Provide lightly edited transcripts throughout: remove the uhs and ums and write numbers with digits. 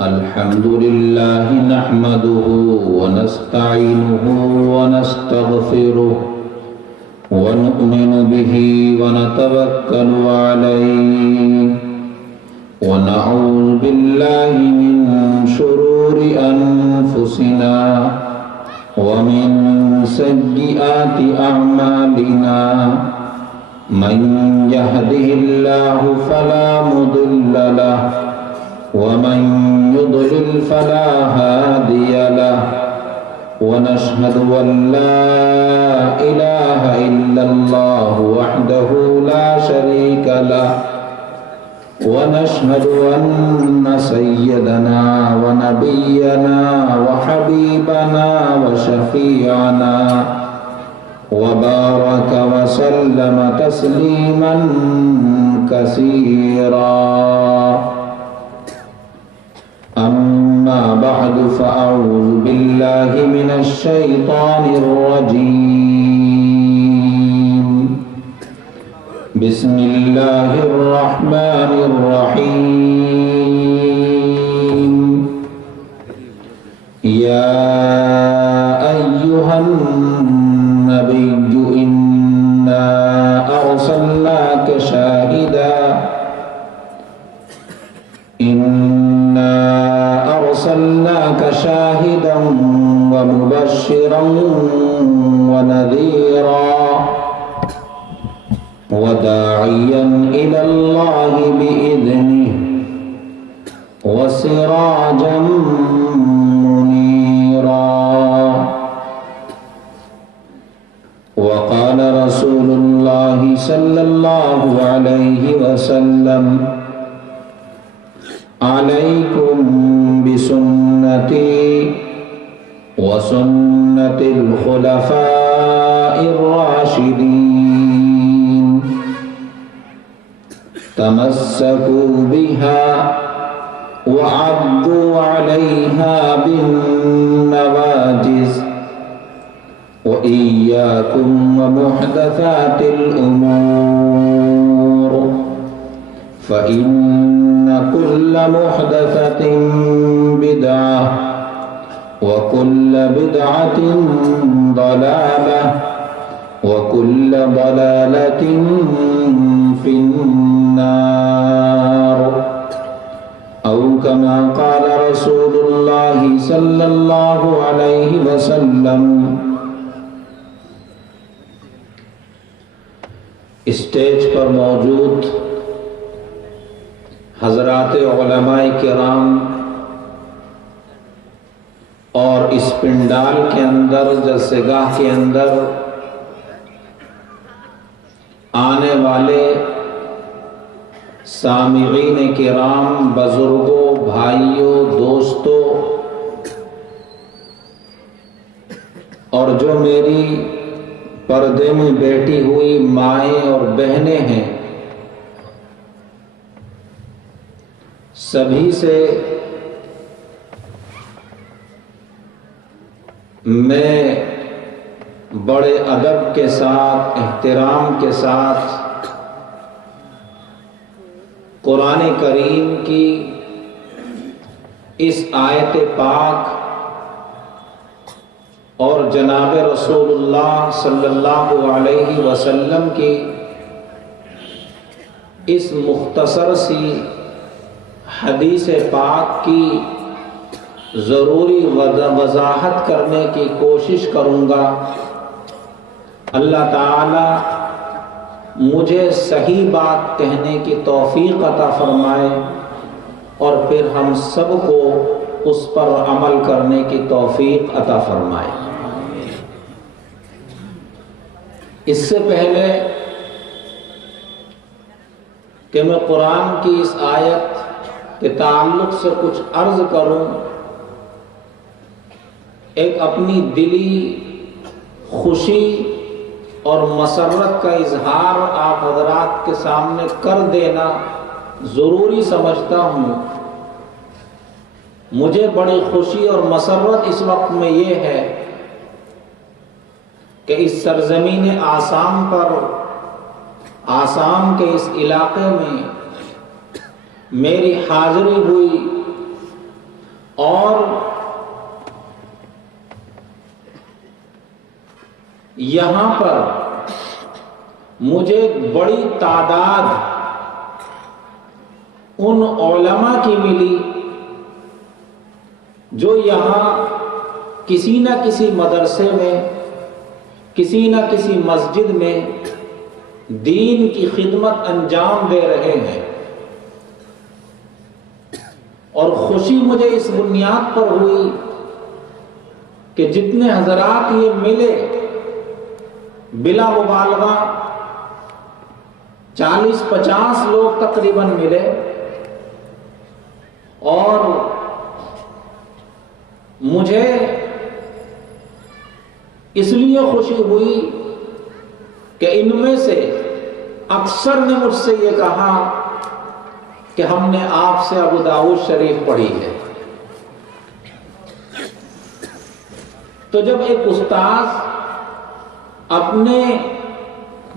الحمد لله نحمده ونستعينه ونستغفره ونؤمن به ونتوكل عليه ونعوذ بالله من شرور أنفسنا ومن سيئات أعمالنا من يهده الله فلا مضل له ومن يضلل فلا هادي له ونشهد أن لا إله إلا الله وحده لا شريك له ونشهد أن سيدنا ونبينا وحبيبنا وشفيعنا وبارك وسلم تسليما كثيرا. أما بعد فأعوذ بالله من الشيطان الرجيم. بسم الله الرحمن الرحيم. يا أيها النبي إنا أرسلناك شاهدا ومبشرا ونذيرا وداعيا إلى الله بإذنه وسراجا منيرا. وقال رسول الله صلى الله عليه وسلم: عليكم بسنتي وسنة الخلفاء الراشدين تمسكوا بها وعضوا عليها بالنواجذ وإياكم ومحدثات الأمور فإن كل محدثة بدعة وكل بدعة ضلالة وكل ضلالة في النار أو كما قال رسول الله صلى الله عليه وسلم. اسٹیج پر موجود حضرات علماء کرام اور اس پنڈال کے اندر جلسہ گاہ کے اندر آنے والے سامعین کرام، بزرگوں، بھائیوں، دوستوں اور جو میری پردے میں بیٹھی ہوئی مائیں اور بہنیں ہیں، سبھی سے میں بڑے ادب کے ساتھ، احترام کے ساتھ قرآن کریم کی اس آیت پاک اور جناب رسول اللہ صلی اللہ علیہ وسلم کی اس مختصر سی حدیث پاک کی ضروری وضاحت کرنے کی کوشش کروں گا. اللہ تعالی مجھے صحیح بات کہنے کی توفیق عطا فرمائے اور پھر ہم سب کو اس پر عمل کرنے کی توفیق عطا فرمائے. اس سے پہلے کہ میں قرآن کی اس آیت کے تعلق سے کچھ عرض کروں، ایک اپنی دلی خوشی اور مسرت کا اظہار آپ حضرات کے سامنے کر دینا ضروری سمجھتا ہوں. مجھے بڑی خوشی اور مسرت اس وقت میں یہ ہے کہ اس سرزمین آسام پر، آسام کے اس علاقے میں میری حاضری ہوئی یہاں پر مجھے بڑی تعداد ان علماء کی ملی جو یہاں کسی نہ کسی مدرسے میں، کسی نہ کسی مسجد میں دین کی خدمت انجام دے رہے ہیں، اور خوشی مجھے اس بنیاد پر ہوئی کہ جتنے حضرات یہ ملے بلا مبالغہ 40-50 لوگ تقریباً ملے، اور مجھے اس لیے خوشی ہوئی کہ ان میں سے اکثر نے مجھ سے یہ کہا کہ ہم نے آپ سے ابو داؤد شریف پڑھی ہے۔ تو جب ایک استاذ اپنے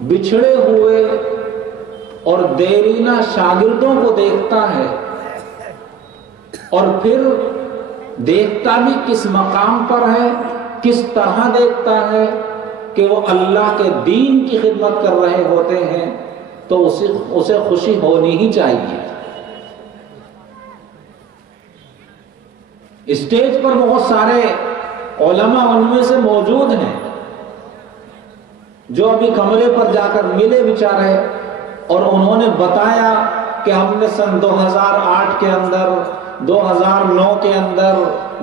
بچھڑے ہوئے اور دیرینہ شاگردوں کو دیکھتا ہے، اور پھر دیکھتا بھی کس مقام پر ہے، کس طرح دیکھتا ہے کہ وہ اللہ کے دین کی خدمت کر رہے ہوتے ہیں، تو اسے خوشی ہونی ہی چاہیے۔ اسٹیج پر بہت سارے علماء ان میں سے موجود ہیں جو ابھی کمرے پر جا کر ملے بیچارے، اور انہوں نے بتایا کہ ہم نے سن 2008 کے اندر، 2009 کے اندر،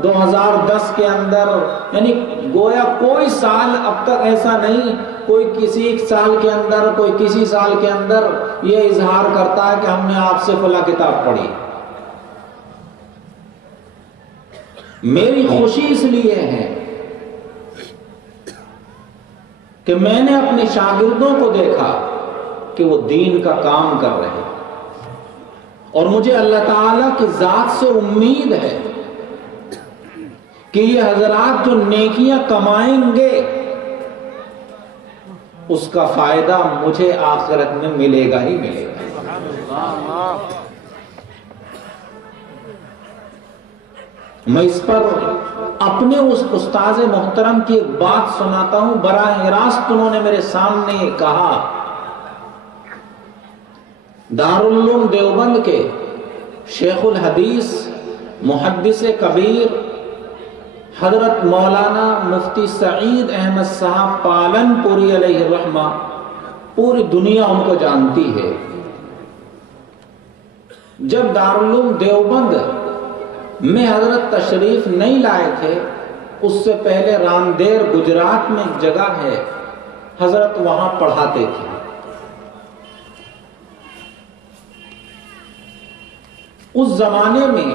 2010 کے اندر، یعنی گویا کوئی سال اب تک ایسا نہیں، کوئی کسی ایک سال کے اندر، کوئی کسی سال کے اندر یہ اظہار کرتا ہے کہ ہم نے آپ سے فلاں کتاب پڑھی۔ میری خوشی اس لیے ہے کہ میں نے اپنے شاگردوں کو دیکھا کہ وہ دین کا کام کر رہے ہیں، اور مجھے اللہ تعالیٰ کی ذات سے امید ہے کہ یہ حضرات جو نیکیاں کمائیں گے اس کا فائدہ مجھے آخرت میں ملے گا ہی ملے گا۔ میں اس پر اپنے اس استاذ محترم کی ایک بات سناتا ہوں، براہ راست انہوں نے میرے سامنے کہا، دارالعلوم دیوبند کے شیخ الحدیث محدث کبیر حضرت مولانا مفتی سعید احمد صاحب پالن پوری علیہ الرحمہ، پوری دنیا ان کو جانتی ہے، جب دارالعلوم دیوبند میں حضرت تشریف نہیں لائے تھے، اس سے پہلے راندیر گجرات میں ایک جگہ ہے، حضرت وہاں پڑھاتے تھے۔ اس زمانے میں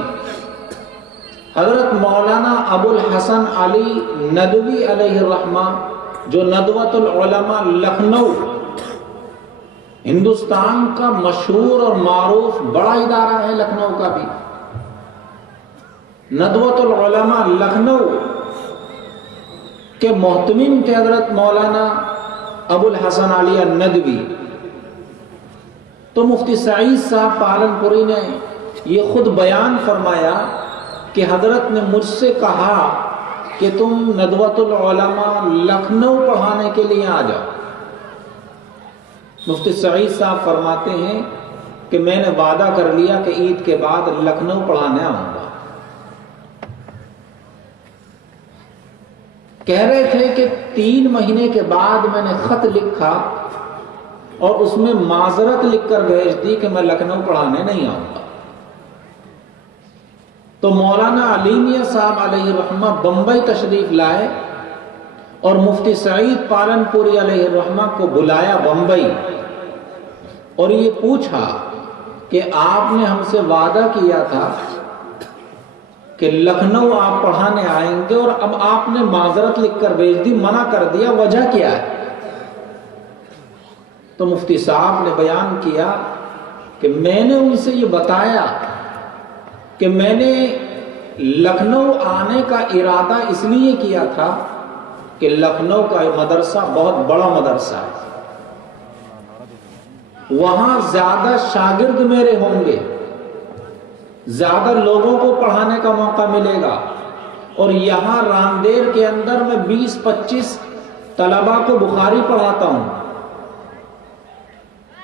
حضرت مولانا ابو الحسن علی ندوی علیہ الرحمہ، جو ندوۃ العلماء لکھنؤ ہندوستان کا مشہور اور معروف بڑا ادارہ ہے، لکھنؤ کا بھی، ندوۃ العلماء لکھنؤ کے محتمم تھے حضرت مولانا ابو الحسن علی ندوی۔ تو مفتی سعید صاحب پالن پوری نے یہ خود بیان فرمایا کہ حضرت نے مجھ سے کہا کہ تم ندوۃ العلماء لکھنؤ پڑھانے کے لیے آ جاؤ۔ مفتی سعید صاحب فرماتے ہیں کہ میں نے وعدہ کر لیا کہ عید کے بعد لکھنؤ پڑھانے آؤں گا۔ کہہ رہے تھے کہ 3 مہینے کے بعد میں نے خط لکھا اور اس میں معذرت لکھ کر بھیج دی کہ میں لکھنؤ پڑھانے نہیں آؤں گا۔ تو مولانا علی میاں صاحب علیہ الرحمہ بمبئی تشریف لائے اور مفتی سعید پالن پوری علیہ الرحمہ کو بلایا بمبئی، اور یہ پوچھا کہ آپ نے ہم سے وعدہ کیا تھا کہ لکھنؤ آپ پڑھانے آئیں گے، اور اب آپ نے معذرت لکھ کر بھیج دی، منع کر دیا، وجہ کیا ہے؟ تو مفتی صاحب نے بیان کیا کہ میں نے ان سے یہ بتایا کہ میں نے لکھنؤ آنے کا ارادہ اس لیے کیا تھا کہ لکھنؤ کا مدرسہ بہت بڑا مدرسہ ہے، وہاں زیادہ شاگرد میرے ہوں گے، زیادہ لوگوں کو پڑھانے کا موقع ملے گا، اور یہاں راندیر کے اندر میں 20-25 طلبا کو بخاری پڑھاتا ہوں،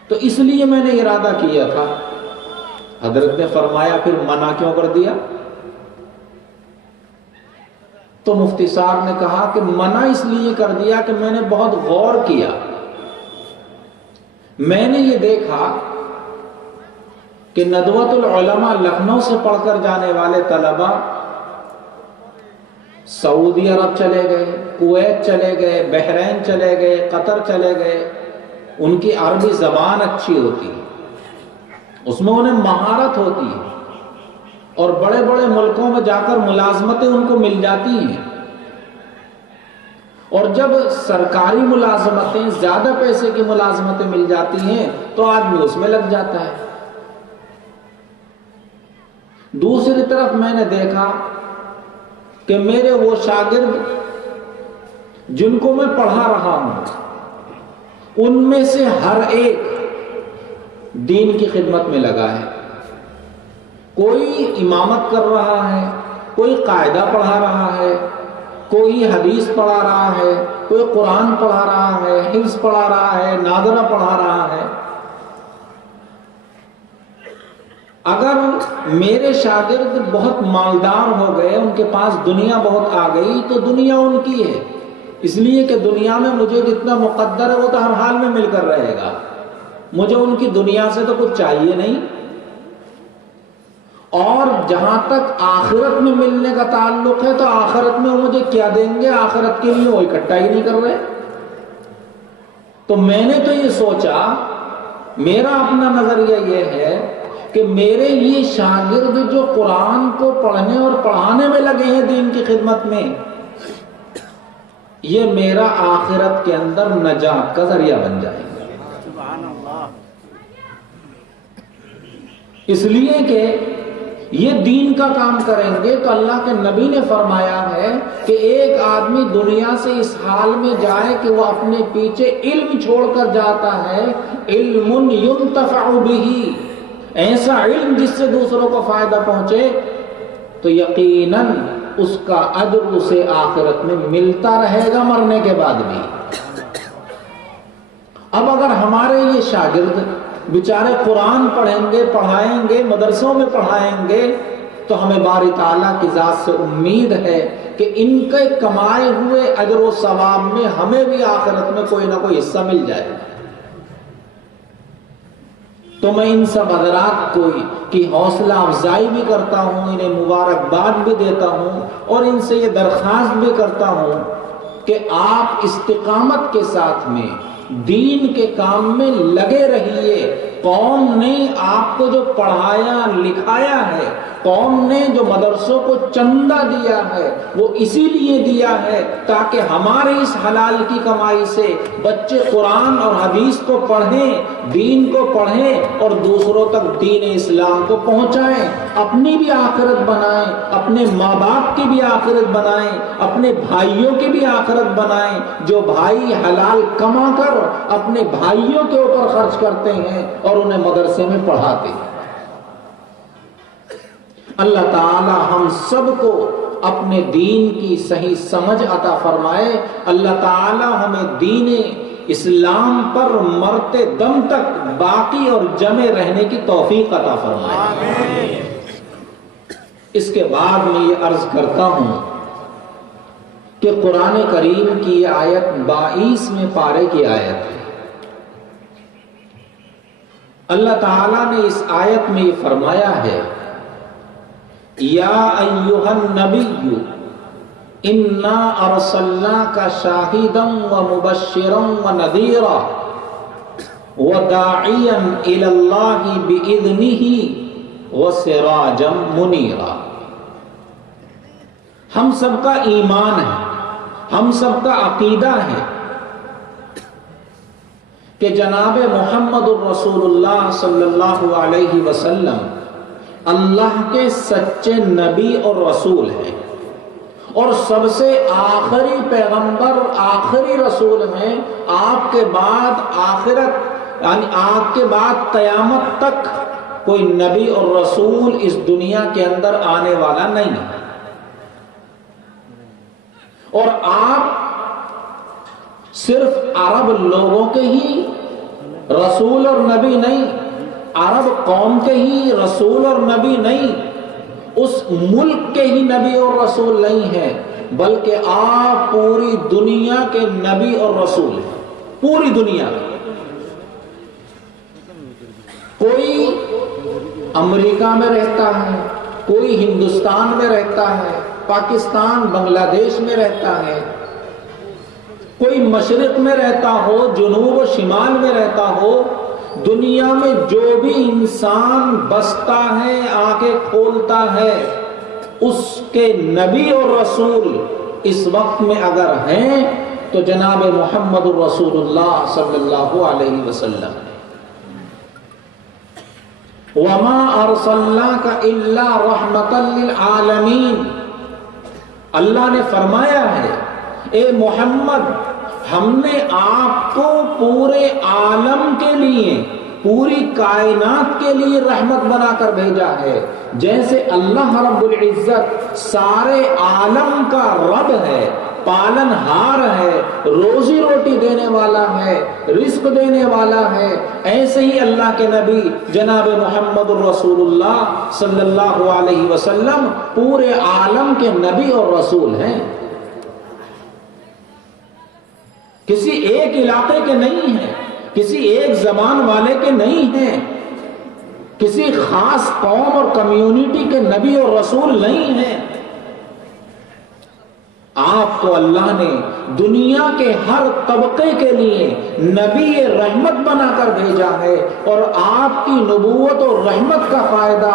تو اس لیے میں نے ارادہ کیا تھا۔ حضرت نے فرمایا پھر منع کیوں کر دیا؟ تو مفتی صاحب نے کہا کہ منع اس لیے کر دیا کہ میں نے بہت غور کیا، میں نے یہ دیکھا کہ ندوۃ العلماء لکھنؤ سے پڑھ کر جانے والے طلبا سعودی عرب چلے گئے، کویت چلے گئے، بحرین چلے گئے، قطر چلے گئے، ان کی عربی زبان اچھی ہوتی ہے، اس میں انہیں مہارت ہوتی ہے، اور بڑے بڑے ملکوں میں جا کر ملازمتیں ان کو مل جاتی ہیں، اور جب سرکاری ملازمتیں، زیادہ پیسے کی ملازمتیں مل جاتی ہیں تو آدمی اس میں لگ جاتا ہے۔ دوسری طرف میں نے دیکھا کہ میرے وہ شاگرد جن کو میں پڑھا رہا ہوں، ان میں سے ہر ایک دین کی خدمت میں لگا ہے، کوئی امامت کر رہا ہے، کوئی قاعدہ پڑھا رہا ہے، کوئی حدیث پڑھا رہا ہے، کوئی قرآن پڑھا رہا ہے، حفظ پڑھا رہا ہے، ناظرہ پڑھا رہا ہے۔ اگر میرے شاگرد بہت مالدار ہو گئے، ان کے پاس دنیا بہت آ گئی، تو دنیا ان کی ہے، اس لیے کہ دنیا میں مجھے جتنا مقدر ہے وہ تو ہر حال میں مل کر رہے گا، مجھے ان کی دنیا سے تو کچھ چاہیے نہیں۔ اور جہاں تک آخرت میں ملنے کا تعلق ہے تو آخرت میں وہ مجھے کیا دیں گے، آخرت کے لیے وہ اکٹھا ہی نہیں کر رہے۔ تو میں نے تو یہ سوچا، میرا اپنا نظریہ یہ ہے کہ میرے یہ شاگرد جو قرآن کو پڑھنے اور پڑھانے میں لگے ہیں دین کی خدمت میں، یہ میرا آخرت کے اندر نجات کا ذریعہ بن جائے گا۔ سبحان اللہ۔ اس لیے کہ یہ دین کا کام کریں گے تو اللہ کے نبی نے فرمایا ہے کہ ایک آدمی دنیا سے اس حال میں جائے کہ وہ اپنے پیچھے علم چھوڑ کر جاتا ہے، علم ينتفع به، ایسا علم جس سے دوسروں کو فائدہ پہنچے، تو یقیناً اس کا اجر اسے آخرت میں ملتا رہے گا مرنے کے بعد بھی۔ اب اگر ہمارے یہ شاگرد بیچارے قرآن پڑھیں گے، پڑھائیں گے، مدرسوں میں پڑھائیں گے، تو ہمیں باری تعالیٰ کی ذات سے امید ہے کہ ان کے کمائے ہوئے اجر و ثواب میں ہمیں بھی آخرت میں کوئی نہ کوئی حصہ مل جائے گا۔ تو میں ان سب حضرات کو کی حوصلہ افزائی بھی کرتا ہوں، انہیں مبارکباد بھی دیتا ہوں، اور ان سے یہ درخواست بھی کرتا ہوں کہ آپ استقامت کے ساتھ میں دین کے کام میں لگے رہیے۔ قوم نے آپ کو جو پڑھایا لکھایا ہے، قوم نے جو مدرسوں کو چندہ دیا ہے، وہ اسی لیے دیا ہے تاکہ ہمارے اس حلال کی کمائی سے بچے قرآن اور حدیث کو پڑھیں، دین کو پڑھیں اور دوسروں تک دین اسلام کو پہنچائیں، اپنی بھی آخرت بنائیں، اپنے ماں باپ کی بھی آخرت بنائیں، اپنے بھائیوں کی بھی آخرت بنائیں۔ جو بھائی حلال کما کر اپنے بھائیوں کے اوپر خرچ کرتے ہیں اور انہیں مدرسے میں پڑھاتے ہیں، اللہ تعالی ہم سب کو اپنے دین کی صحیح سمجھ عطا فرمائے۔ اللہ تعالی ہمیں دین اسلام پر مرتے دم تک باقی اور جمع رہنے کی توفیق عطا فرمائے۔ آمین۔ اس کے بعد میں یہ عرض کرتا ہوں کہ قرآن کریم کی آیت 22 پارے کی آیت ہے۔ اللہ تعالیٰ نے اس آیت میں یہ فرمایا ہے، یا ایھا النبی انا ارسلناک شاہدا ومبشرا ونذیرا وداعیا الی اللہ باذنہ وسراجا منیرا۔ ہم سب کا ایمان ہے، ہم سب کا عقیدہ ہے کہ جناب محمد الرسول اللہ صلی اللہ علیہ وسلم اللہ کے سچے نبی اور رسول ہیں، اور سب سے آخری پیغمبر، آخری رسول ہیں۔ آپ کے بعد آخرت یعنی آپ کے بعد قیامت تک کوئی نبی اور رسول اس دنیا کے اندر آنے والا نہیں ہے، اور آپ صرف عرب لوگوں کے ہی رسول اور نبی نہیں، عرب قوم کے ہی رسول اور نبی نہیں، اس ملک کے ہی نبی اور رسول نہیں ہے، بلکہ آپ پوری دنیا کے نبی اور رسول ہیں، پوری دنیا کے۔ کوئی امریکہ میں رہتا ہے، کوئی ہندوستان میں رہتا ہے، پاکستان بنگلہ دیش میں رہتا ہے، کوئی مشرق میں رہتا ہو، جنوب و شمال میں رہتا ہو، دنیا میں جو بھی انسان بستا ہے، آنکھیں کھولتا ہے، اس کے نبی اور رسول اس وقت میں اگر ہیں تو جناب محمد الرسول اللہ صلی اللہ علیہ وسلم۔ وَمَا أَرْسَلْنَاكَ إِلَّا رَحْمَةً لِلْعَالَمِينَ، اللہ نے فرمایا ہے اے محمد ہم نے آپ کو پورے عالم کے لیے، پوری کائنات کے لیے رحمت بنا کر بھیجا ہے۔ جیسے اللہ رب العزت سارے عالم کا رب ہے، پالن ہار ہے، روزی روٹی دینے والا ہے، رزق دینے والا ہے، ایسے ہی اللہ کے نبی جناب محمد الرسول اللہ صلی اللہ علیہ وسلم پورے عالم کے نبی اور رسول ہیں، کسی ایک علاقے کے نہیں ہیں، کسی ایک زبان والے کے نہیں ہیں، کسی خاص قوم اور کمیونٹی کے نبی اور رسول نہیں ہیں۔ آپ کو اللہ نے دنیا کے ہر طبقے کے لیے نبی رحمت بنا کر بھیجا ہے، اور آپ کی نبوت اور رحمت کا فائدہ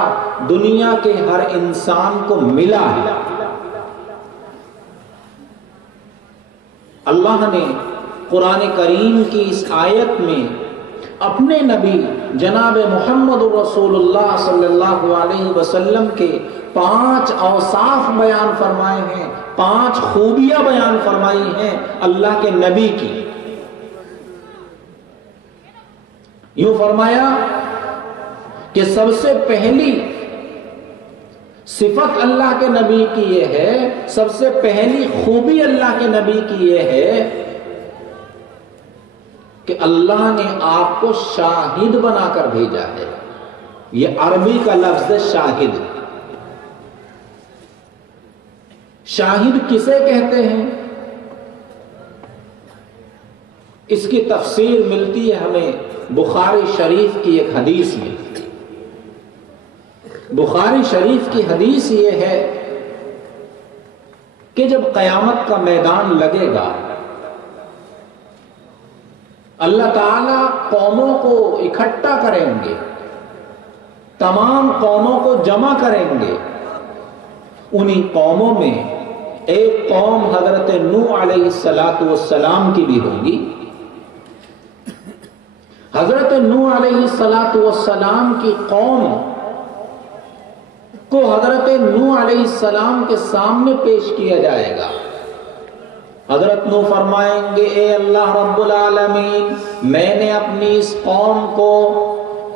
دنیا کے ہر انسان کو ملا ہے۔ اللہ نے قرآن کریم کی اس آیت میں اپنے نبی جناب محمد الرسول اللہ صلی اللہ علیہ وسلم کے 5 اوصاف بیان فرمائے ہیں، 5 خوبیاں بیان فرمائی ہیں اللہ کے نبی کی۔ یوں فرمایا کہ سب سے پہلی صفت اللہ کے نبی کی یہ ہے، سب سے پہلی خوبی اللہ کے نبی کی یہ ہے کہ اللہ نے آپ کو شاہد بنا کر بھیجا ہے۔ یہ عربی کا لفظ ہے شاہد۔ شاہد کسے کہتے ہیں؟ اس کی تفسیر ملتی ہے ہمیں بخاری شریف کی ایک حدیث میں۔ بخاری شریف کی حدیث یہ ہے کہ جب قیامت کا میدان لگے گا، اللہ تعالیٰ قوموں کو اکٹھا کریں گے، تمام قوموں کو جمع کریں گے۔ انہی قوموں میں ایک قوم حضرت نوح علیہ السلام کی بھی ہوگی۔ حضرت نوح علیہ السلام کی قوم کو حضرت نوح علیہ السلام کے سامنے پیش کیا جائے گا۔ حضرت نوح فرمائیں گے اے اللہ رب العالمین، میں نے اپنی اس قوم کو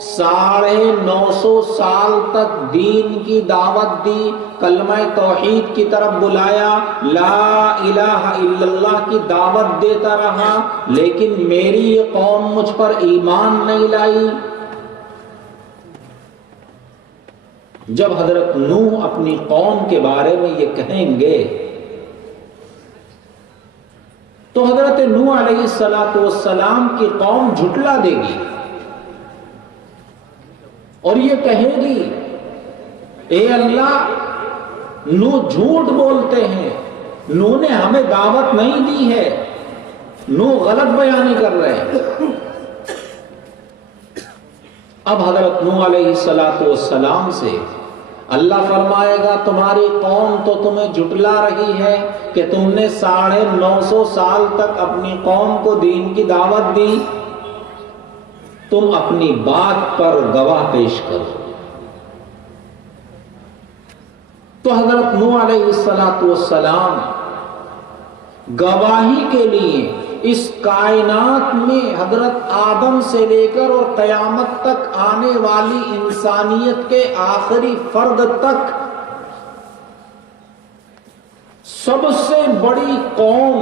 950 سال تک دین کی دعوت دی، کلمہ توحید کی طرف بلایا، لا الہ الا اللہ کی دعوت دیتا رہا، لیکن میری یہ قوم مجھ پر ایمان نہیں لائی۔ جب حضرت نوح اپنی قوم کے بارے میں یہ کہیں گے تو حضرت نوح علیہ السلام کی قوم جھٹلا دے گی اور یہ کہے گی اے اللہ، نوح جھوٹ بولتے ہیں، نوح نے ہمیں دعوت نہیں دی ہے، نوح غلط بیانی کر رہے ہیں۔ اب حضرت نوح علیہ السلام سے اللہ فرمائے گا تمہاری قوم تو تمہیں جھٹلا رہی ہے کہ تم نے 950 سال تک اپنی قوم کو دین کی دعوت دی، تم اپنی بات پر گواہ پیش کرو۔ تو حضرت نوح علیہ السلام گواہی کے لیے اس کائنات میں حضرت آدم سے لے کر اور قیامت تک آنے والی انسانیت کے آخری فرد تک سب سے بڑی قوم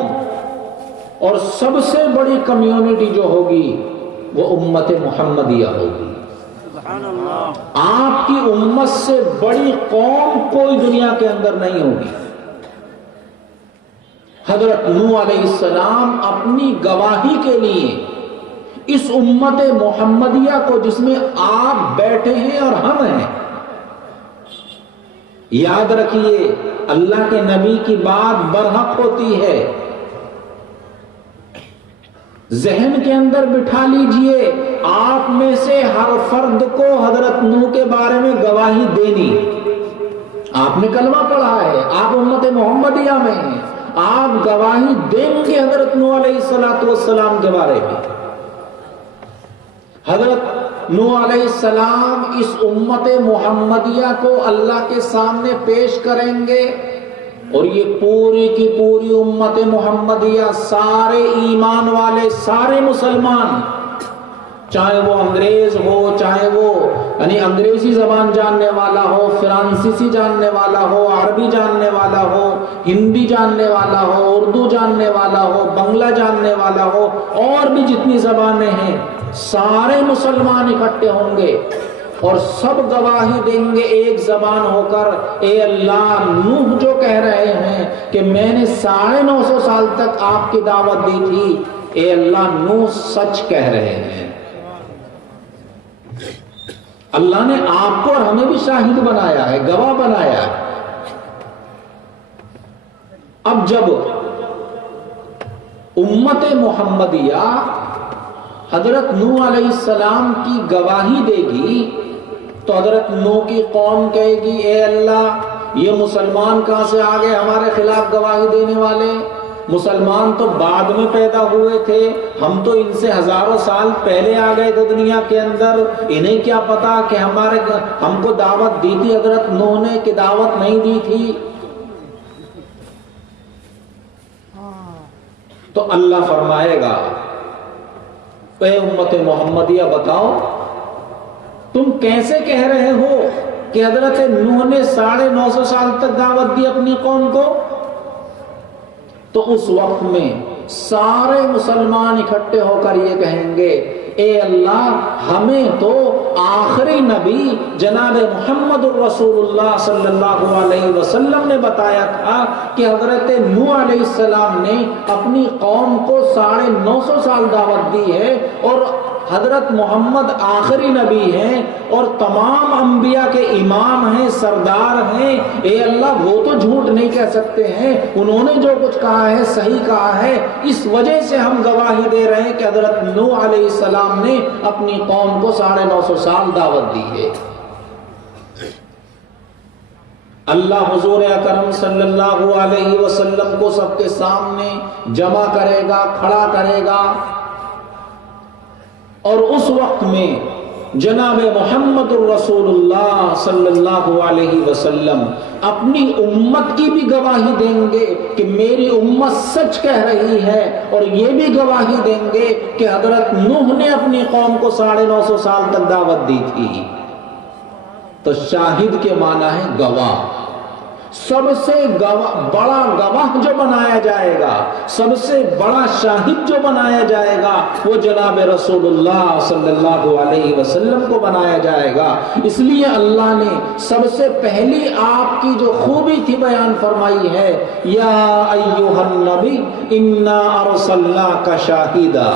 اور سب سے بڑی کمیونٹی جو ہوگی وہ امت محمدیہ ہوگی۔ آپ کی امت سے بڑی قوم کوئی دنیا کے اندر نہیں ہوگی۔ حضرت نوح علیہ السلام اپنی گواہی کے لیے اس امت محمدیہ کو، جس میں آپ بیٹھے ہیں اور ہم ہیں، یاد رکھیے اللہ کے نبی کی بات برحق ہوتی ہے، ذہن کے اندر بٹھا لیجئے، آپ میں سے ہر فرد کو حضرت نوح کے بارے میں گواہی دینی۔ آپ نے کلمہ پڑھا ہے، آپ امت محمدیہ میں ہیں، آپ گواہی دیں گے حضرت نوح علیہ السلام کے بارے میں۔ حضرت نوح علیہ السلام اس امت محمدیہ کو اللہ کے سامنے پیش کریں گے، اور یہ پوری کی پوری امت محمدیہ، سارے ایمان والے، سارے مسلمان، چاہے وہ انگریز ہو، چاہے وہ یعنی انگریزی زبان جاننے والا ہو، فرانسیسی جاننے والا ہو، عربی جاننے والا ہو، ہندی جاننے والا ہو، اردو جاننے والا ہو، بنگلہ جاننے والا ہو، اور بھی جتنی زبانیں ہیں، سارے مسلمان اکٹھے ہوں گے اور سب گواہی دیں گے ایک زبان ہو کر، اے اللہ، نوح جو کہہ رہے ہیں کہ میں نے 950 سال تک آپ کی دعوت دی تھی، اے اللہ، نوح سچ کہہ رہے ہیں۔ اللہ نے آپ کو اور ہمیں بھی شاہد بنایا ہے، گواہ بنایا ہے۔ اب جب امت محمدیہ حضرت نوح علیہ السلام کی گواہی دے گی تو حضرت نوح کی قوم کہے گی، اے اللہ، یہ مسلمان کہاں سے آ گئے ہمارے خلاف گواہی دینے والے؟ مسلمان تو بعد میں پیدا ہوئے تھے، ہم تو ان سے ہزاروں سال پہلے آ گئے تھے دنیا کے اندر، انہیں کیا پتا کہ ہم کو دعوت دی تھی حضرت نوح نے کہ دعوت نہیں دی تھی؟ تو اللہ فرمائے گا، اے امت محمدیہ، بتاؤ تم کیسے کہہ رہے ہو کہ حضرت نوح نے 950 سال تک دعوت دی اپنی قوم کو؟ تو اس وقت میں سارے مسلمان اکٹھے ہو کر یہ کہیں گے، اے اللہ، ہمیں تو آخری نبی جناب محمد الرسول اللہ صلی اللہ علیہ وسلم نے بتایا تھا کہ حضرت نوح علیہ السلام نے اپنی قوم کو 950 سال دعوت دی ہے، اور حضرت محمد آخری نبی ہیں اور تمام انبیاء کے امام ہیں، سردار ہیں، اے اللہ، وہ تو جھوٹ نہیں کہہ سکتے ہیں، انہوں نے جو کچھ کہا ہے صحیح کہا ہے، اس وجہ سے ہم گواہی دے رہے ہیں کہ حضرت نوح علیہ السلام نے اپنی قوم کو 950 سال دعوت دی ہے۔ اللہ حضور اکرم صلی اللہ علیہ وسلم کو سب کے سامنے جمع کرے گا، کھڑا کرے گا، اور اس وقت میں جناب محمد الرسول اللہ صلی اللہ علیہ وسلم اپنی امت کی بھی گواہی دیں گے کہ میری امت سچ کہہ رہی ہے، اور یہ بھی گواہی دیں گے کہ حضرت نوح نے اپنی قوم کو 950 سال تک دعوت دی تھی۔ تو شاہد کے معنی ہے گواہ۔ سب سے بڑا گواہ جو بنایا جائے گا، سب سے بڑا شاہد جو بنایا جائے گا، وہ جناب رسول اللہ صلی اللہ علیہ وسلم کو بنایا جائے گا۔ اس لیے اللہ نے سب سے پہلی آپ کی جو خوبی تھی بیان فرمائی ہے، یا ایھا النبی انا ارسلناک شاہدا،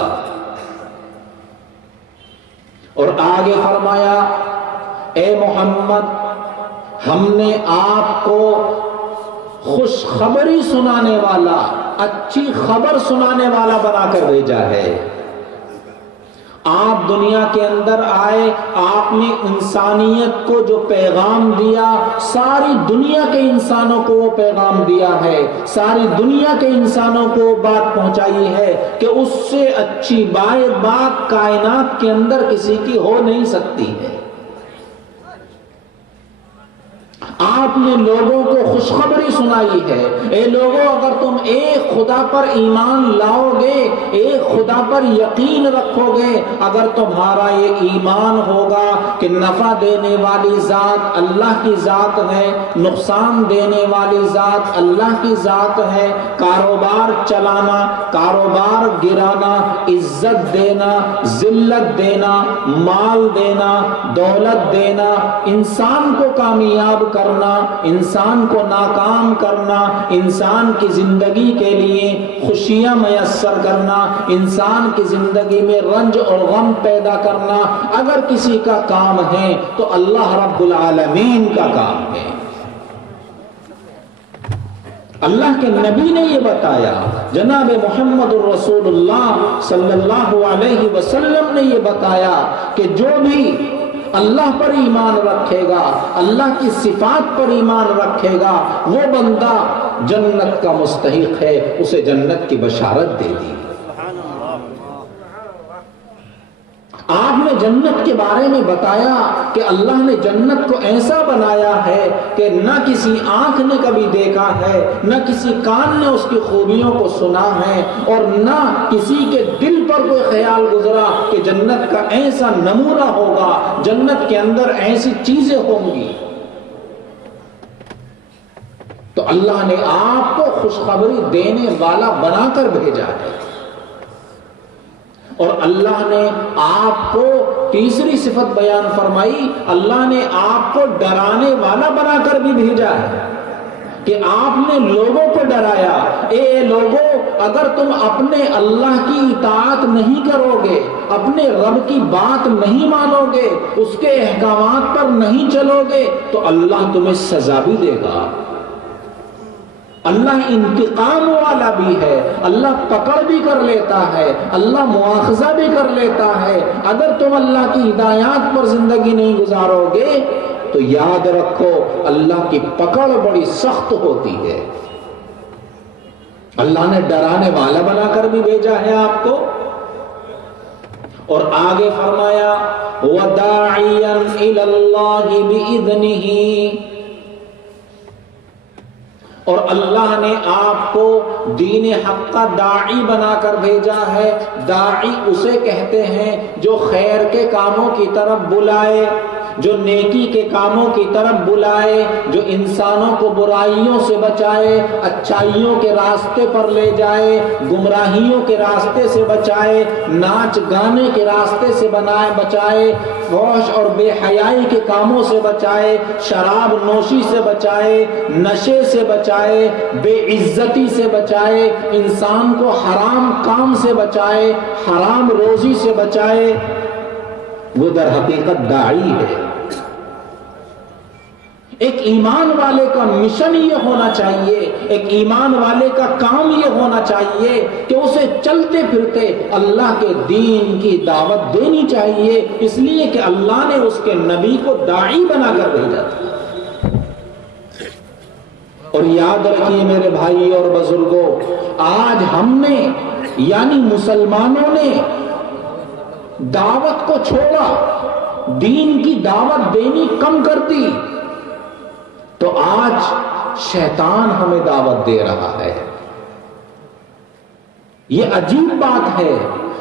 اور آگے فرمایا، اے محمد، ہم نے آپ کو خوشخبری سنانے والا، اچھی خبر سنانے والا بنا کر بھیجا ہے۔ آپ دنیا کے اندر آئے، آپ نے انسانیت کو جو پیغام دیا، ساری دنیا کے انسانوں کو وہ پیغام دیا ہے، ساری دنیا کے انسانوں کو بات پہنچائی ہے کہ اس سے اچھی بات کائنات کے اندر کسی کی ہو نہیں سکتی ہے۔ آپ نے لوگوں کو خوشخبری سنائی ہے، اے لوگوں اگر تم ایک خدا پر ایمان لاؤ گے، ایک خدا پر یقین رکھو گے، اگر تمہارا یہ ایمان ہوگا کہ نفع دینے والی ذات اللہ کی ذات ہے، نقصان دینے والی ذات اللہ کی ذات ہے، کاروبار چلانا، کاروبار گرانا، عزت دینا، ذلت دینا، مال دینا، دولت دینا، انسان کو کامیاب کرنا، انسان کو ناکام کرنا، انسان کی زندگی کے لیے خوشیاں میسر کرنا، انسان کی زندگی میں رنج اور غم پیدا کرنا، اگر کسی کا کام ہے تو اللہ رب العالمین کا کام ہے۔ اللہ کے نبی نے یہ بتایا، جناب محمد الرسول اللہ صلی اللہ علیہ وسلم نے یہ بتایا کہ جو بھی اللہ پر ایمان رکھے گا، اللہ کی صفات پر ایمان رکھے گا، وہ بندہ جنت کا مستحق ہے، اسے جنت کی بشارت دے دی۔ آپ نے جنت کے بارے میں بتایا کہ اللہ نے جنت کو ایسا بنایا ہے کہ نہ کسی آنکھ نے کبھی دیکھا ہے، نہ کسی کان نے اس کی خوبیوں کو سنا ہے، اور نہ کسی کے دل پر کوئی خیال گزرا کہ جنت کا ایسا نمونہ ہوگا، جنت کے اندر ایسی چیزیں ہوں گی۔ تو اللہ نے آپ کو خوشخبری دینے والا بنا کر بھیجا ہے، اور اللہ نے آپ کو تیسری صفت بیان فرمائی، اللہ نے آپ کو ڈرانے والا بنا کر بھی بھیجا ہے کہ آپ نے لوگوں کو ڈرایا، اے لوگوں اگر تم اپنے اللہ کی اطاعت نہیں کرو گے، اپنے رب کی بات نہیں مانو گے، اس کے احکامات پر نہیں چلو گے تو اللہ تمہیں سزا بھی دے گا۔ اللہ انتقام والا بھی ہے، اللہ پکڑ بھی کر لیتا ہے، اللہ مواخذہ بھی کر لیتا ہے۔ اگر تم اللہ کی ہدایات پر زندگی نہیں گزارو گے تو یاد رکھو اللہ کی پکڑ بڑی سخت ہوتی ہے۔ اللہ نے ڈرانے والا بنا کر بھی بھیجا ہے آپ کو، اور آگے فرمایا وَدَاعِيًا إِلَى اللَّهِ بِإِذْنِهِ، اور اللہ نے آپ کو دین حق کا داعی بنا کر بھیجا ہے۔ داعی اسے کہتے ہیں جو خیر کے کاموں کی طرف بلائے، جو نیکی کے کاموں کی طرف بلائے، جو انسانوں کو برائیوں سے بچائے، اچھائیوں کے راستے پر لے جائے، گمراہیوں کے راستے سے بچائے، ناچ گانے کے راستے سے بچائے، فحش اور بے حیائی کے کاموں سے بچائے، شراب نوشی سے بچائے، نشے سے بچائے، بے عزتی سے بچائے، انسان کو حرام کام سے بچائے، حرام روزی سے بچائے، وہ در حقیقت داعی ہے۔ ایک ایمان والے کا مشن یہ ہونا چاہیے، ایک ایمان والے کا کام یہ ہونا چاہیے کہ اسے چلتے پھرتے اللہ کے دین کی دعوت دینی چاہیے، اس لیے کہ اللہ نے اس کے نبی کو داعی بنا کر بھیجا تھا۔ اور یاد رکھیے میرے بھائی اور بزرگوں، آج ہم نے یعنی مسلمانوں نے دعوت کو چھوڑا، دین کی دعوت دینی کم کر دی، تو آج شیطان ہمیں دعوت دے رہا ہے۔ یہ عجیب بات ہے،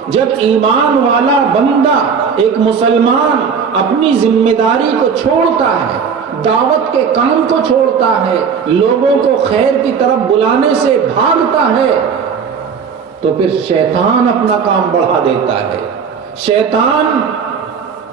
جب ایمان والا بندہ ایک مسلمان اپنی ذمہ داری کو چھوڑتا ہے، دعوت کے کام کو چھوڑتا ہے، لوگوں کو خیر کی طرف بلانے سے بھاگتا ہے، تو پھر شیطان اپنا کام بڑھا دیتا ہے، شیطان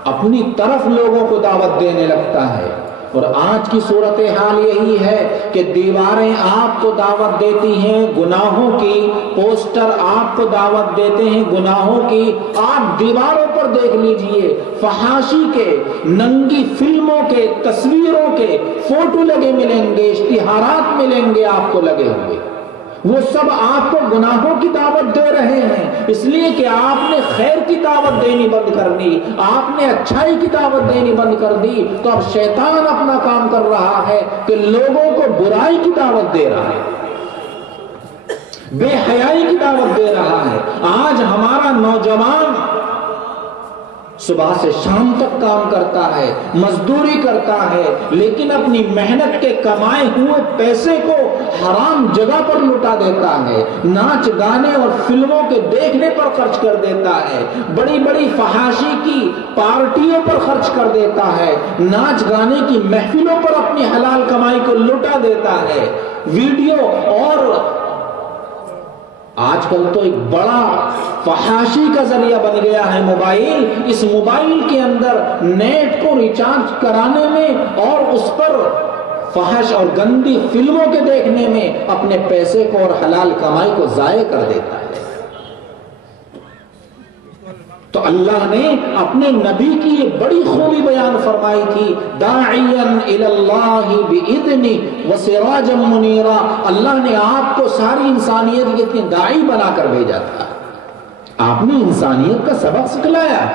اپنی طرف لوگوں کو دعوت دینے لگتا ہے۔ اور آج کی صورتحال یہی ہے کہ دیواریں آپ کو دعوت دیتی ہیں گناہوں کی، پوسٹر آپ کو دعوت دیتے ہیں گناہوں کی۔ آپ دیواروں پر دیکھ لیجئے، فحاشی کے، ننگی فلموں کے، تصویروں کے فوٹو لگے ملیں گے، اشتہارات ملیں گے آپ کو لگے ہوئے، وہ سب آپ کو گناہوں کی دعوت دے رہے ہیں، اس لیے کہ آپ نے خیر کی دعوت دینی بند کر دی، آپ نے اچھائی کی دعوت دینی بند کر دی، تو اب شیطان اپنا کام کر رہا ہے کہ لوگوں کو برائی کی دعوت دے رہا ہے، بے حیائی کی دعوت دے رہا ہے۔ آج ہمارا نوجوان صبح سے شام تک کام کرتا ہے، مزدوری کرتا ہے، لیکن اپنی محنت کے کمائے ہوئے پیسے کو حرام جگہ پر لٹا دیتا ہے، ناچ گانے اور فلموں کے دیکھنے پر خرچ کر دیتا ہے، بڑی بڑی فحاشی کی پارٹیوں پر خرچ کر دیتا ہے، ناچ گانے کی محفلوں پر اپنی حلال کمائی کو لٹا دیتا ہے، ویڈیو اور آج کل تو ایک بڑا فحاشی کا ذریعہ بن گیا ہے موبائل۔ اس موبائل کے اندر نیٹ کو ریچارج کرانے میں اور اس پر فحش اور گندی فلموں کے دیکھنے میں اپنے پیسے کو اور حلال کمائی کو ضائع کر دیتا ہے۔ تو اللہ نے اپنے نبی کی یہ بڑی خوبی بیان فرمائی تھی، داعیا الی اللہ باذنہ وسراجا منیرا۔ اللہ نے آپ کو ساری انسانیت کے داعی بنا کر بھیجا تھا، آپ نے انسانیت کا سبق سکھلایا،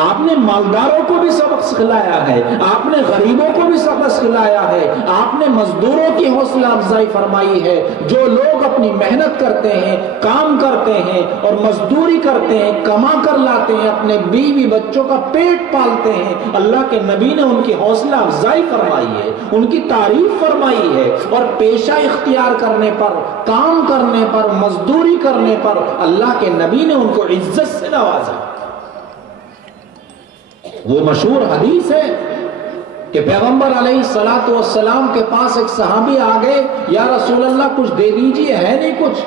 آپ نے مالداروں کو بھی سبق سکھلایا ہے، آپ نے غریبوں کو بھی سبق سکھلایا ہے، آپ نے مزدوروں کی حوصلہ افزائی فرمائی ہے، جو لوگ اپنی محنت کرتے ہیں، کام کرتے ہیں اور مزدوری کرتے ہیں، کما کر لاتے ہیں، اپنے بیوی بچوں کا پیٹ پالتے ہیں، اللہ کے نبی نے ان کی حوصلہ افزائی فرمائی ہے، ان کی تعریف فرمائی ہے، اور پیشہ اختیار کرنے پر، کام کرنے پر، مزدوری کرنے پر اللہ کے نبی نے ان کو عزت سے نوازا۔ وہ مشہور حدیث ہے کہ پیغمبر علیہ الصلوۃ والسلام کے پاس ایک صحابی آگئے، یا رسول اللہ کچھ دے دیجئے، ہے نہیں کچھ۔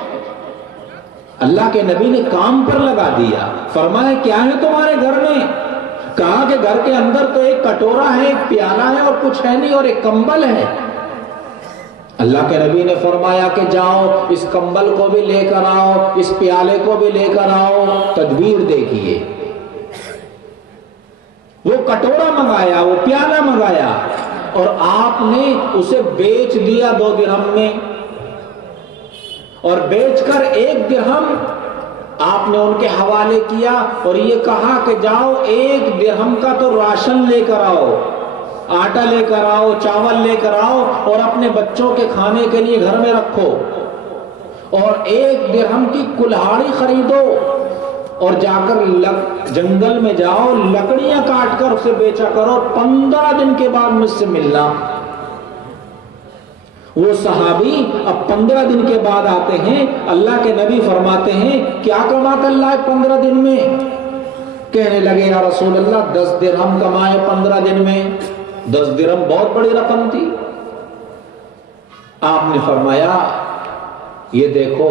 اللہ کے نبی نے کام پر لگا دیا، فرمایا کیا ہے تمہارے گھر میں؟ کہا کہ گھر کے اندر تو ایک کٹورا ہے، ایک پیالہ ہے اور کچھ ہے نہیں، اور ایک کمبل ہے۔ اللہ کے نبی نے فرمایا کہ جاؤ اس کمبل کو بھی لے کر آؤ، اس پیالے کو بھی لے کر آؤ، تدبیر دیکھیے۔ وہ کٹورا منگایا، وہ پیالہ منگایا، اور آپ نے اسے بیچ دیا 2 درہم میں، اور بیچ کر 1 درہم آپ نے ان کے حوالے کیا، اور یہ کہا کہ جاؤ 1 درہم کا تو راشن لے کر آؤ، آٹا لے کر آؤ، چاول لے کر آؤ، اور اپنے بچوں کے کھانے کے لیے گھر میں رکھو، اور 1 درہم کی کلہاڑی خریدو، اور جا کر جنگل میں جاؤ، لکڑیاں کاٹ کر اسے بیچا کرو، 15 دن کے بعد مجھ سے ملنا۔ وہ صحابی اب 15 دن کے بعد آتے ہیں، اللہ کے نبی فرماتے ہیں کیا کما کر لائے 15 دن میں؟ کہنے لگے یا رسول اللہ 10 درہم کمائے 15 دن میں۔ 10 درہم بہت بڑی رقم تھی۔ آپ نے فرمایا یہ دیکھو،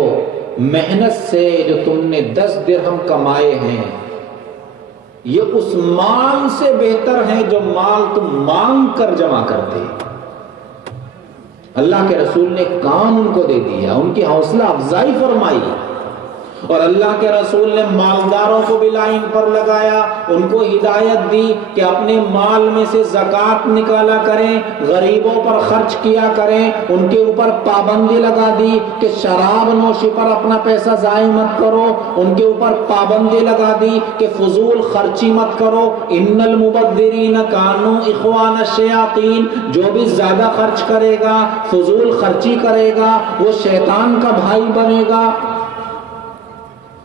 محنت سے جو تم نے 10 درہم کمائے ہیں، یہ اس مال سے بہتر ہے جو مال تم مانگ کر جمع کرتے۔ اللہ کے رسول نے کام ان کو دے دیا، ان کی حوصلہ افزائی فرمائی، اور اللہ کے رسول نے مالداروں کو بھی لائن پر لگایا، ان کو ہدایت دی کہ اپنے مال میں سے زکوٰۃ نکالا کریں، غریبوں پر خرچ کیا کریں، ان کے اوپر پابندی لگا دی کہ شراب نوشی پر اپنا پیسہ ضائع مت کرو، ان کے اوپر پابندی لگا دی کہ فضول خرچی مت کرو، ان المبذرین کانوا اخوان الشیاطین، جو بھی زیادہ خرچ کرے گا، فضول خرچی کرے گا، وہ شیطان کا بھائی بنے گا۔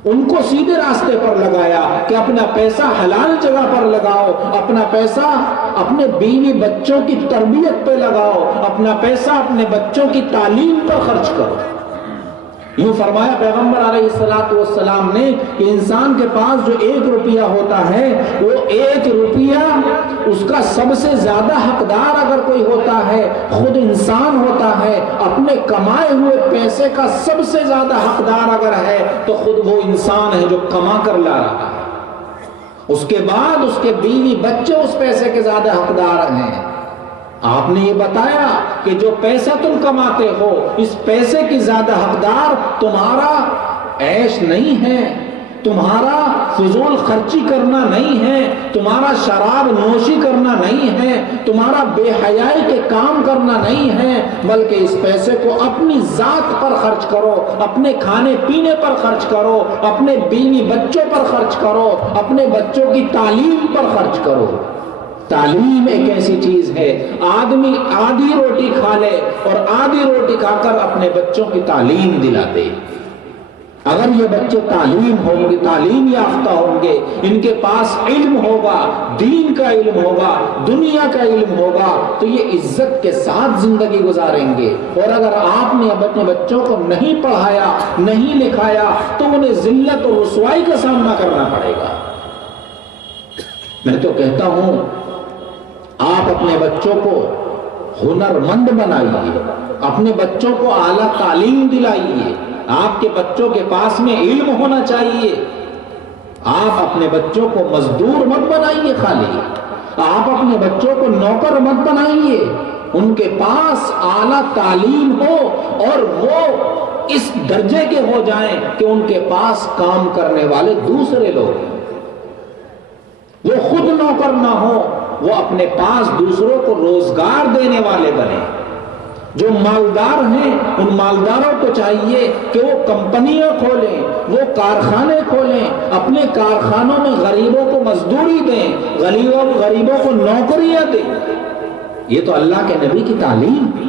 ان کو سیدھے راستے پر لگایا کہ اپنا پیسہ حلال جگہ پر لگاؤ، اپنا پیسہ اپنے بیوی بچوں کی تربیت پہ لگاؤ، اپنا پیسہ اپنے بچوں کی تعلیم پر خرچ کرو۔ یوں فرمایا پیغمبر علیہ الصلوۃ والسلام نے کہ انسان کے پاس جو 1 روپیہ ہوتا ہے، وہ 1 روپیہ اس کا سب سے زیادہ حقدار اگر کوئی ہوتا ہے خود انسان ہوتا ہے، اپنے کمائے ہوئے پیسے کا سب سے زیادہ حقدار اگر ہے تو خود وہ انسان ہے جو کما کر لا رہا ہے، اس کے بعد اس کے بیوی بچے اس پیسے کے زیادہ حقدار ہیں۔ آپ نے یہ بتایا کہ جو پیسہ تم کماتے ہو، اس پیسے کی زیادہ حقدار تمہارا عیش نہیں ہے، تمہارا فضول خرچی کرنا نہیں ہے، تمہارا شراب نوشی کرنا نہیں ہے، تمہارا بے حیائی کے کام کرنا نہیں ہے، بلکہ اس پیسے کو اپنی ذات پر خرچ کرو، اپنے کھانے پینے پر خرچ کرو، اپنے بیوی بچوں پر خرچ کرو، اپنے بچوں کی تعلیم پر خرچ کرو۔ تعلیم ایک ایسی چیز ہے، آدمی آدھی روٹی کھا لے اور آدھی روٹی کھا کر اپنے بچوں کی تعلیم دلا دے۔ اگر یہ بچے تعلیم یافتہ ہوں گے، ان کے پاس علم ہوگا، دین کا علم ہوگا، دنیا کا علم ہوگا، تو یہ عزت کے ساتھ زندگی گزاریں گے۔ اور اگر آپ نے اپنے بچوں کو نہیں پڑھایا، نہیں لکھایا، تو انہیں ذلت اور رسوائی کا سامنا کرنا پڑے گا۔ میں تو کہتا ہوں آپ اپنے بچوں کو ہنرمند بنائیے، اپنے بچوں کو اعلیٰ تعلیم دلائیے۔ آپ کے بچوں کے پاس میں علم ہونا چاہیے۔ آپ اپنے بچوں کو مزدور مت بنائیے، خالی آپ اپنے بچوں کو نوکر مت بنائیے۔ ان کے پاس اعلیٰ تعلیم ہو اور وہ اس درجے کے ہو جائیں کہ ان کے پاس کام کرنے والے دوسرے لوگ ہیں، وہ خود نوکر نہ ہو، وہ اپنے پاس دوسروں کو روزگار دینے والے بنے۔ جو مالدار ہیں ان مالداروں کو چاہیے کہ وہ کمپنیاں کھولیں، وہ کارخانے کھولیں، اپنے کارخانوں میں غریبوں کو مزدوری دیں، غریبوں کو نوکریاں دیں۔ یہ تو اللہ کے نبی کی تعلیم ہے۔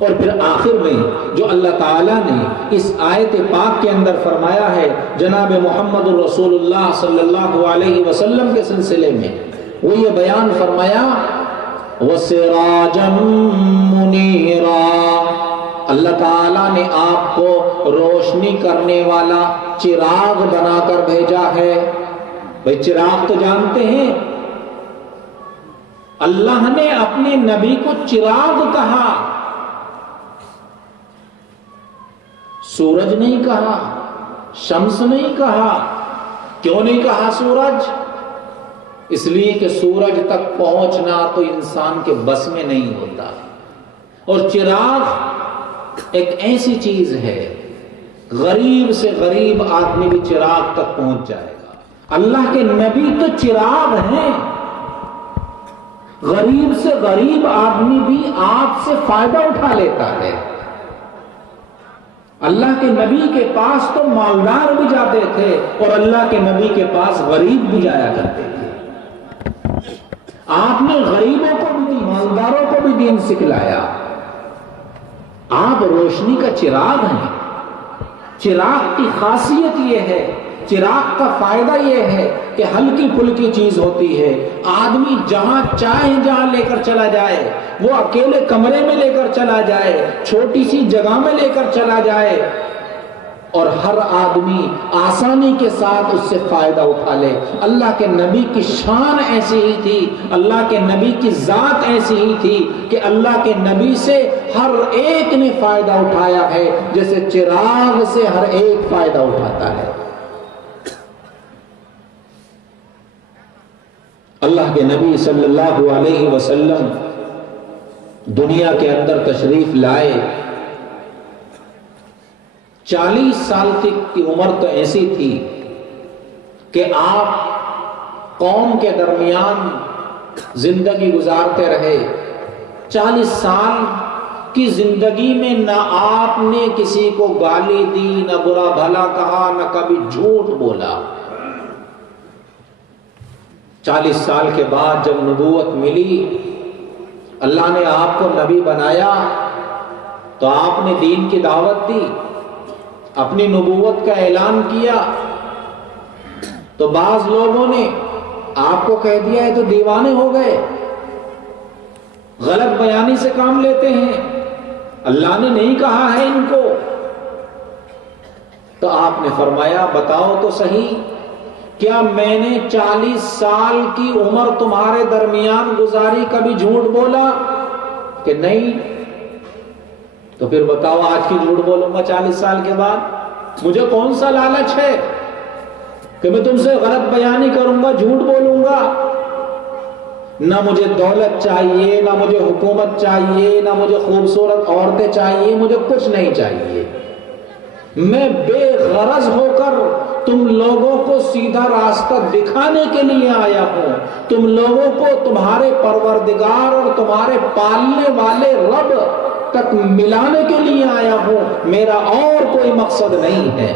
اور پھر آخر میں جو اللہ تعالیٰ نے اس آیت پاک کے اندر فرمایا ہے جناب محمد رسول اللہ صلی اللہ علیہ وسلم کے سلسلے میں، وہ یہ بیان فرمایا وَسِرَاجًا مُنِيرًا، اللہ تعالیٰ نے آپ کو روشنی کرنے والا چراغ بنا کر بھیجا ہے۔ بھئی چراغ تو جانتے ہیں، اللہ نے اپنے نبی کو چراغ کہا، سورج نہیں کہا، شمس نہیں کہا۔ کیوں نہیں کہا سورج؟ اس لیے کہ سورج تک پہنچنا تو انسان کے بس میں نہیں ہوتا، اور چراغ ایک ایسی چیز ہے، غریب سے غریب آدمی بھی چراغ تک پہنچ جائے گا۔ اللہ کے نبی تو چراغ ہیں، غریب سے غریب آدمی بھی آپ سے فائدہ اٹھا لیتا ہے۔ اللہ کے نبی کے پاس تو مالدار بھی جاتے تھے اور اللہ کے نبی کے پاس غریب بھی جایا کرتے تھے۔ آپ نے غریبوں کو بھی، مالداروں کو بھی دین سکھلایا۔ آپ روشنی کا چراغ ہیں۔ چراغ کی خاصیت یہ ہے، چراغ کا فائدہ یہ ہے کہ ہلکی پھلکی چیز ہوتی ہے، آدمی جہاں چاہے جہاں لے کر چلا جائے، وہ اکیلے کمرے میں لے کر چلا جائے، چھوٹی سی جگہ میں لے کر چلا جائے، اور ہر آدمی آسانی کے ساتھ اس سے فائدہ اٹھا لے۔ اللہ کے نبی کی شان ایسی ہی تھی، اللہ کے نبی کی ذات ایسی ہی تھی کہ اللہ کے نبی سے ہر ایک نے فائدہ اٹھایا ہے، جیسے چراغ سے ہر ایک فائدہ اٹھاتا ہے۔ اللہ کے نبی صلی اللہ علیہ وسلم دنیا کے اندر تشریف لائے، 40 سال تک کی عمر تو ایسی تھی کہ آپ قوم کے درمیان زندگی گزارتے رہے۔ 40 سال کی زندگی میں نہ آپ نے کسی کو گالی دی، نہ برا بھلا کہا، نہ کبھی جھوٹ بولا۔ 40 سال کے بعد جب نبوت ملی، اللہ نے آپ کو نبی بنایا، تو آپ نے دین کی دعوت دی، اپنی نبوت کا اعلان کیا، تو بعض لوگوں نے آپ کو کہہ دیا ہے تو دیوانے ہو گئے، غلط بیانی سے کام لیتے ہیں، اللہ نے نہیں کہا ہے ان کو۔ تو آپ نے فرمایا بتاؤ تو صحیح، کیا میں نے 40 سال کی عمر تمہارے درمیان گزاری کبھی جھوٹ بولا؟ کہ نہیں۔ تو پھر بتاؤ آج کی جھوٹ بولوں گا 40 سال کے بعد؟ مجھے کون سا لالچ ہے کہ میں تم سے غلط بیانی کروں گا، جھوٹ بولوں گا؟ نہ مجھے دولت چاہیے، نہ مجھے حکومت چاہیے، نہ مجھے خوبصورت عورتیں چاہیے، مجھے کچھ نہیں چاہیے۔ میں بے غرض ہو کر تم لوگوں کو سیدھا راستہ دکھانے کے لیے آیا ہوں، تم لوگوں کو تمہارے پروردگار اور تمہارے پالنے والے رب تک ملانے کے لیے آیا ہوں، میرا اور کوئی مقصد نہیں ہے۔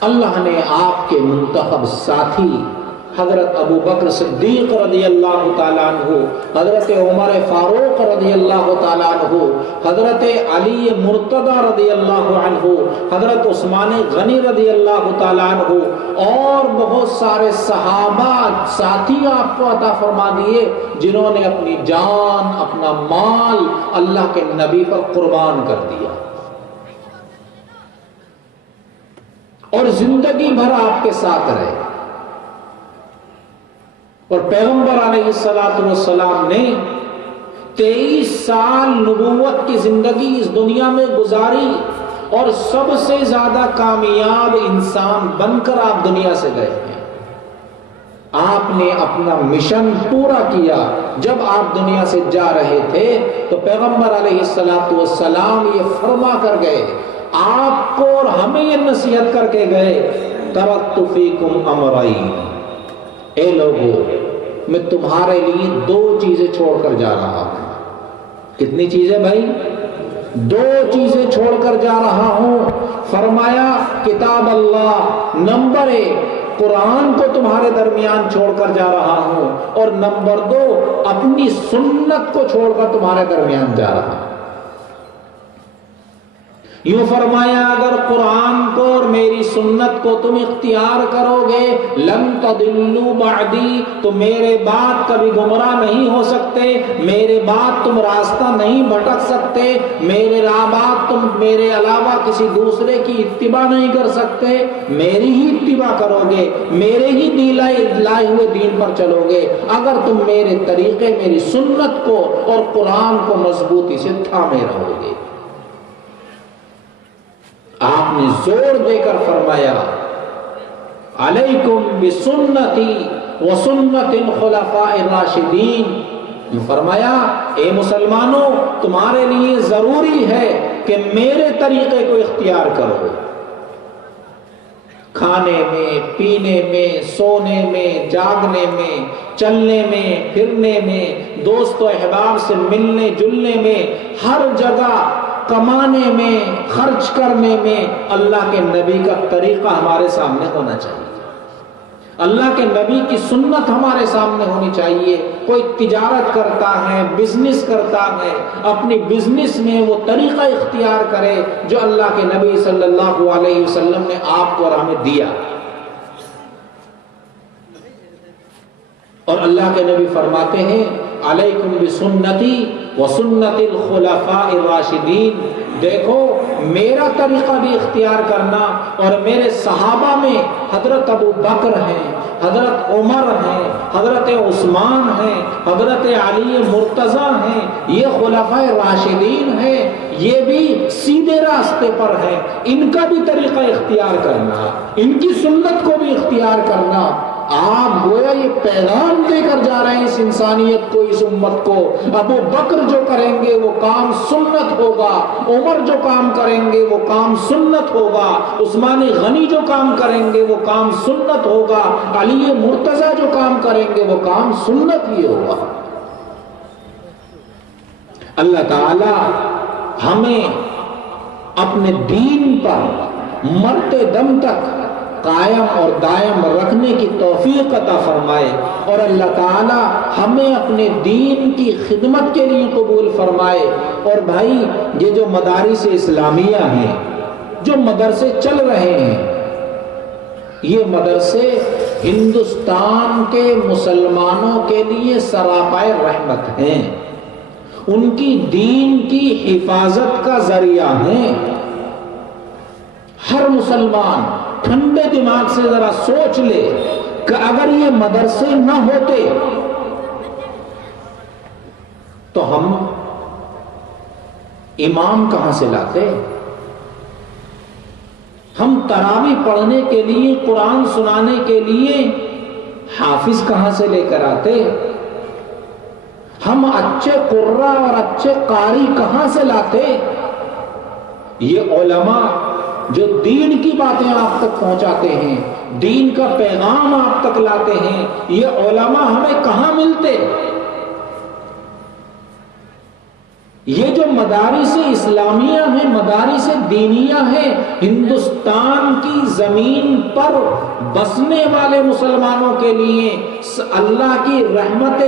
اللہ نے آپ کے منتخب ساتھی حضرت ابو بکر صدیق رضی اللہ تعالیٰ عنہ، حضرت عمر فاروق رضی اللہ تعالیٰ عنہ، حضرت علی مرتضی رضی اللہ عنہ، حضرت عثمان غنی رضی اللہ تعالیٰ عنہ، اور بہت سارے صحابہ ساتھی آپ کو عطا فرما دیے جنہوں نے اپنی جان، اپنا مال اللہ کے نبی پر قربان کر دیا اور زندگی بھر آپ کے ساتھ رہے۔ اور پیغمبر علیہ السلام نے 23 سال نبوت کی زندگی اس دنیا میں گزاری اور سب سے زیادہ کامیاب انسان بن کر آپ دنیا سے گئے ہیں۔ آپ نے اپنا مشن پورا کیا۔ جب آپ دنیا سے جا رہے تھے تو پیغمبر علیہ السلام یہ فرما کر گئے، آپ کو اور ہمیں یہ نصیحت کر کے گئے، ترکت فیکم امرین، اے لوگو میں تمہارے لیے 2 چیزیں چھوڑ کر جا رہا ہوں۔ کتنی چیزیں بھائی؟ 2 چیزیں چھوڑ کر جا رہا ہوں۔ فرمایا کتاب اللہ، نمبر 1 قرآن کو تمہارے درمیان چھوڑ کر جا رہا ہوں، اور نمبر 2 اپنی سنت کو چھوڑ کر تمہارے درمیان جا رہا ہوں۔ یوں فرمایا اگر قرآن کو اور میری سنت کو تم اختیار کرو گے، لن تضلوا بعدی، تو میرے بعد کبھی گمراہ نہیں ہو سکتے، میرے بعد تم راستہ نہیں بھٹک سکتے، میرے بعد تم میرے علاوہ کسی دوسرے کی اتباع نہیں کر سکتے، میری ہی اتباع کرو گے، میرے ہی لائے ہوئے دین پر چلو گے اگر تم میرے طریقے، میری سنت کو اور قرآن کو مضبوطی سے تھامے رہو گے۔ آپ نے زور دے کر فرمایا علیکم بسنتی وسنت الخلفاء الراشدین، فرمایا اے مسلمانوں تمہارے لیے ضروری ہے کہ میرے طریقے کو اختیار کرو، کھانے میں، پینے میں، سونے میں، جاگنے میں، چلنے میں، پھرنے میں، دوست و احباب سے ملنے جلنے میں، ہر جگہ کمانے میں، خرچ کرنے میں اللہ کے نبی کا طریقہ ہمارے سامنے ہونا چاہیے، اللہ کے نبی کی سنت ہمارے سامنے ہونی چاہیے۔ کوئی تجارت کرتا ہے، بزنس کرتا ہے، اپنی بزنس میں وہ طریقہ اختیار کرے جو اللہ کے نبی صلی اللہ علیہ وسلم نے آپ کو اور ہمیں دیا۔ اور اللہ کے نبی فرماتے ہیں علیکم بسنتی وسنت الخلفاء الراشدین، دیکھو میرا طریقہ بھی اختیار کرنا، اور میرے صحابہ میں حضرت ابو بکر ہیں، حضرت عمر ہیں، حضرت عثمان ہیں، حضرت علی مرتضی ہیں، یہ خلفاء راشدین ہیں، یہ بھی سیدھے راستے پر ہیں، ان کا بھی طریقہ اختیار کرنا، ان کی سنت کو بھی اختیار کرنا۔ آپ گویا یہ پیغام دے کر جا رہے ہیں اس انسانیت کو، اس امت کو، ابو بکر جو کریں گے وہ کام سنت ہوگا، عمر جو کام کریں گے وہ کام سنت ہوگا، عثمان غنی جو کام کریں گے وہ کام سنت ہوگا، علی مرتضی جو کام کریں گے وہ کام سنت ہی ہوگا۔ اللہ تعالی ہمیں اپنے دین پر مرتے دم تک قائم اور دائم رکھنے کی توفیق عطا فرمائے، اور اللہ تعالی ہمیں اپنے دین کی خدمت کے لیے قبول فرمائے۔ اور بھائی یہ جو مدارس اسلامیہ ہیں، جو مدرسے چل رہے ہیں، یہ مدرسے ہندوستان کے مسلمانوں کے لیے سراپائے رحمت ہیں، ان کی دین کی حفاظت کا ذریعہ ہیں۔ ہر مسلمان ٹھنڈے دماغ سے ذرا سوچ لے کہ اگر یہ مدرسے نہ ہوتے تو ہم امام کہاں سے لاتے، ہم تراویح پڑھنے کے لیے، قرآن سنانے کے لیے حافظ کہاں سے لے کر آتے، ہم اچھے قرہ اور اچھے قاری کہاں سے لاتے۔ یہ علماء جو دین کی باتیں آپ تک پہنچاتے ہیں، دین کا پیغام آپ تک لاتے ہیں، یہ علماء ہمیں کہاں ملتے؟ یہ جو مدارس اسلامیہ ہیں، مدارس دینیہ ہیں، ہندوستان کی زمین پر بسنے والے مسلمانوں کے لیے اللہ کی رحمت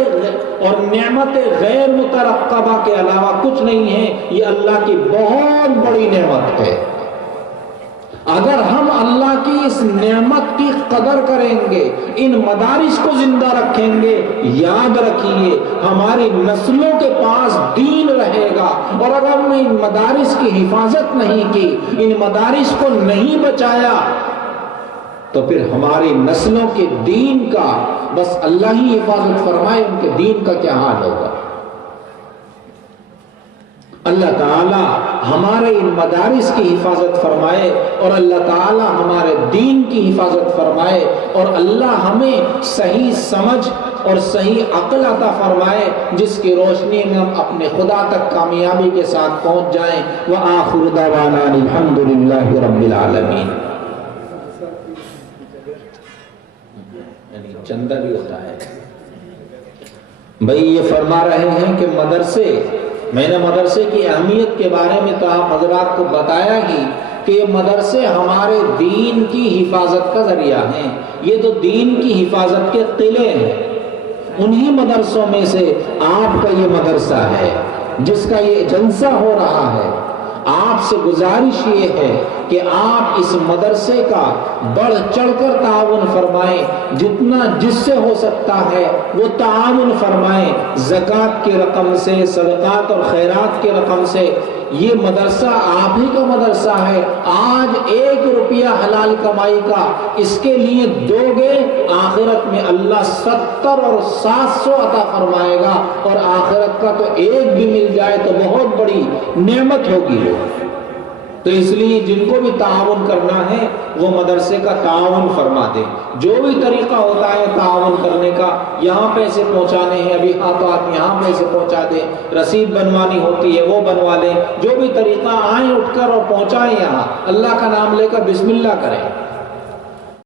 اور نعمت غیر مترقبہ کے علاوہ کچھ نہیں ہے۔ یہ اللہ کی بہت بڑی نعمت ہے۔ اگر ہم اللہ کی اس نعمت کی قدر کریں گے، ان مدارس کو زندہ رکھیں گے، یاد رکھیے ہماری نسلوں کے پاس دین رہے گا۔ اور اگر ہم نے ان مدارس کی حفاظت نہیں کی، ان مدارس کو نہیں بچایا، تو پھر ہماری نسلوں کے دین کا بس اللہ ہی حفاظت فرمائے، ان کے دین کا کیا حال ہوگا۔ اللہ تعالی ہمارے ان مدارس کی حفاظت فرمائے، اور اللہ تعالی ہمارے دین کی حفاظت فرمائے، اور اللہ ہمیں صحیح سمجھ اور صحیح عقل عطا فرمائے، جس کی روشنی میں ہم اپنے خدا تک کامیابی کے ساتھ پہنچ جائیں۔ وآخر دعوانا الحمد للہ رب العالمین۔ چندہ بھی ہوتا ہے بھائی۔ یہ فرما رہے ہیں کہ مدرسے، میں نے مدرسے کی اہمیت کے بارے میں تو آپ حضرات کو بتایا ہی کہ یہ مدرسے ہمارے دین کی حفاظت کا ذریعہ ہیں۔ یہ تو دین کی حفاظت کے قلعے ہیں۔ انہی مدرسوں میں سے آپ کا یہ مدرسہ ہے جس کا یہ جلسہ ہو رہا ہے۔ آپ سے گزارش یہ ہے کہ آپ اس مدرسے کا بڑھ چڑھ کر تعاون فرمائیں، جتنا جس سے ہو سکتا ہے وہ تعاون فرمائیں، زکوٰۃ کی رقم سے، صدقات اور خیرات کی رقم سے۔ یہ مدرسہ آپ ہی کا مدرسہ ہے۔ آج 1 روپیہ حلال کمائی کا اس کے لیے دو گے، آخرت میں اللہ 70 اور 700 عطا فرمائے گا، اور آخرت کا تو 1 بھی مل جائے تو بہت بڑی نعمت ہوگی وہ۔ تو اس لیے جن کو بھی تعاون کرنا ہے وہ مدرسے کا تعاون فرما دیں۔ جو بھی طریقہ ہوتا ہے تعاون کرنے کا، یہاں پیسے پہنچانے ہیں ابھی ہاتھوں ہاتھ یہاں پیسے پہنچا دیں، رسید بنوانی ہوتی ہے وہ بنوا لیں، جو بھی طریقہ آئیں اٹھ کر اور پہنچائیں یہاں، اللہ کا نام لے کر بسم اللہ کریں۔